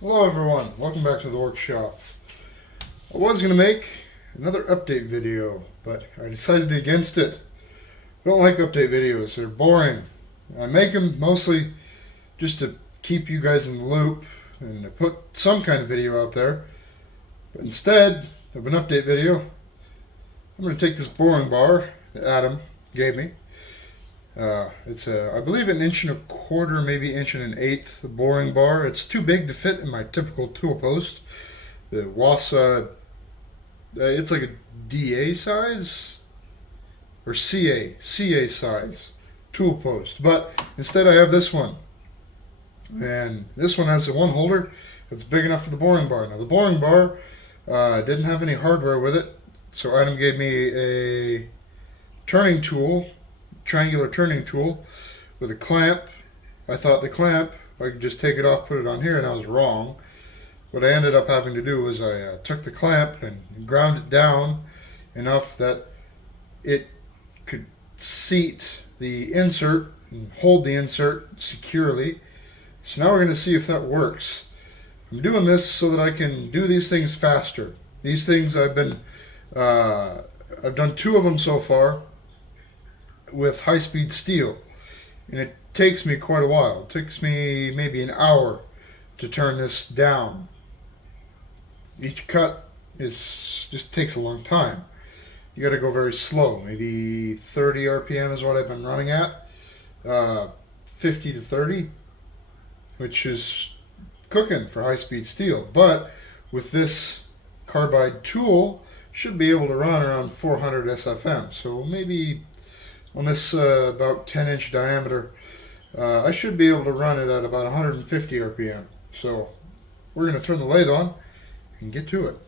Hello everyone, welcome back to the workshop. I was going to make another update video, but I decided against it. I don't like update videos, they're boring. I make them mostly just to keep you guys in the loop and to put some kind of video out there. But instead of an update video, I'm going to take this boring bar that Adam gave me. It's I believe an inch and a quarter, maybe inch and an eighth boring bar. It's too big to fit in my typical tool post. The Wasa, it's like a DA size or CA size tool post. But instead I have this one. And this one has a one holder that's big enough for the boring bar. Now the boring bar didn't have any hardware with it, so Adam gave me a turning tool, triangular turning tool with a clamp. I thought the clamp, I could just take it off, put it on here, and I was wrong. What I ended up having to do was I took the clamp and ground it down enough that it could seat the insert and hold the insert securely. So now we're going to see if that works. I'm doing this so that I can do these things faster. These things I've done two of them so far with high-speed steel, and it takes me quite a while. It takes me maybe an hour to turn this down. Each cut just takes a long time. You got to go very slow. Maybe 30 RPM is what I've been running at. 50 to 30, which is cooking for high-speed steel. But with this carbide tool, should be able to run around 400 SFM. So maybe on this about 10-inch diameter, I should be able to run it at about 150 RPM. So we're going to turn the lathe on and get to it.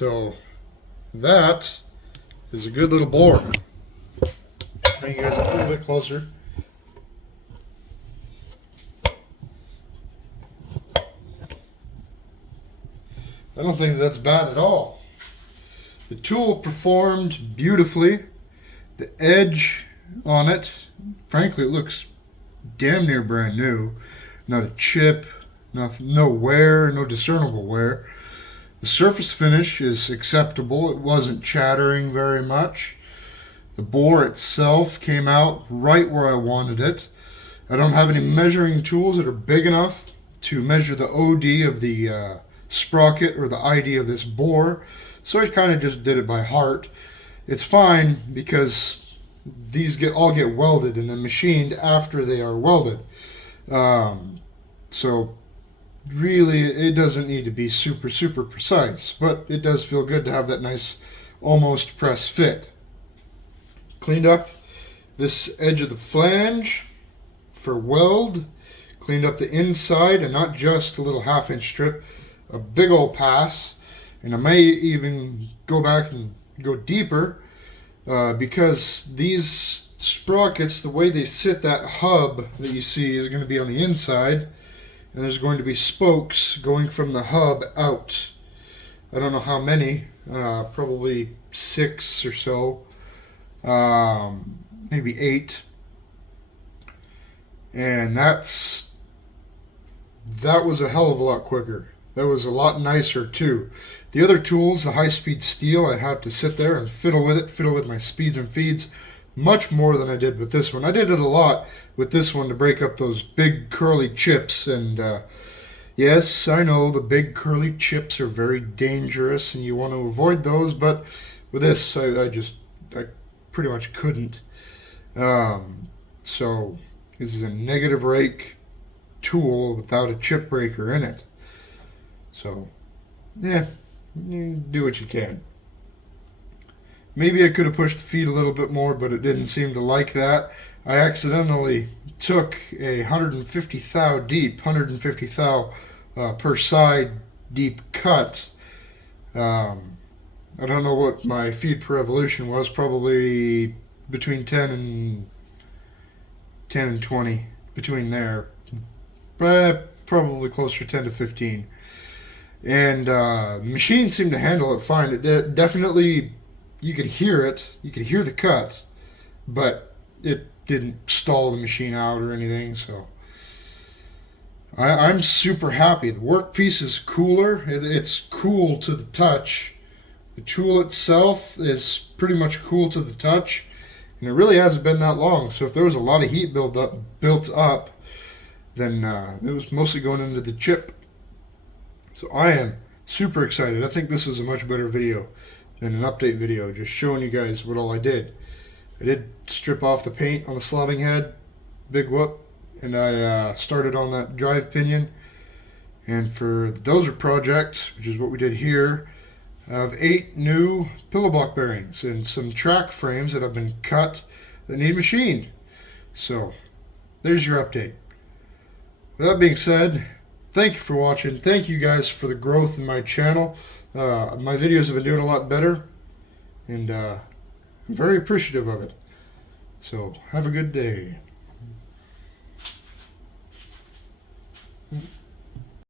So that is a good little bore. Bring you guys a little bit closer. I don't think that's bad at all. The tool performed beautifully. The edge on it, frankly, it looks damn near brand new. Not a chip, no wear, no discernible wear. The surface finish is acceptable. It wasn't chattering very much. The bore itself came out right where I wanted it. I don't have any measuring tools that are big enough to measure the OD of the sprocket or the ID of this bore, so I kind of just did it by heart. It's fine because these all get welded and then machined after they are welded. So really it doesn't need to be super precise, but it does feel good to have that nice almost press fit. Cleaned up this edge of the flange for weld, cleaned up the inside, and not just a little 1/2 inch strip, a big old pass. And I may even go back and go deeper because these sprockets, the way they sit, that hub that you see is going to be on the inside, and there's going to be spokes going from the hub out. I don't know how many, probably 6 or so, maybe 8. And that was a hell of a lot quicker. That was a lot nicer too. The other tools, the high-speed steel, I have to sit there and fiddle with my speeds and feeds much more than I did with this one. I did it a lot with this one to break up those big curly chips, and yes, I know the big curly chips are very dangerous and you want to avoid those, but with this I pretty much couldn't. So this is a negative rake tool without a chip breaker in it. So yeah, you do what you can. Maybe I could have pushed the feed a little bit more, but it didn't seem to like that. I accidentally took a 150 thou deep, 150 thou per side deep cut. I don't know what my feed per revolution was, probably between 10 and 20, between there. Probably closer to 10 to 15. And the machine seemed to handle it fine. It definitely, you could hear it, you could hear the cut, but it didn't stall the machine out or anything. So I'm super happy. The workpiece is cooler. It's cool to the touch. The tool itself is pretty much cool to the touch, and it really hasn't been that long. So if there was a lot of heat built up, then it was mostly going into the chip. So I am super excited. I think this is a much better video than an update video, just showing you guys what all I did. I did strip off the paint on the slotting head, big whoop, and I started on that drive pinion. And for the dozer project, which is what we did here, I have 8 new pillow block bearings and some track frames that have been cut that need machined. So there's your update. With that being said, thank you for watching. Thank you guys for the growth in my channel. My videos have been doing a lot better, and I'm very appreciative of it. So have a good day.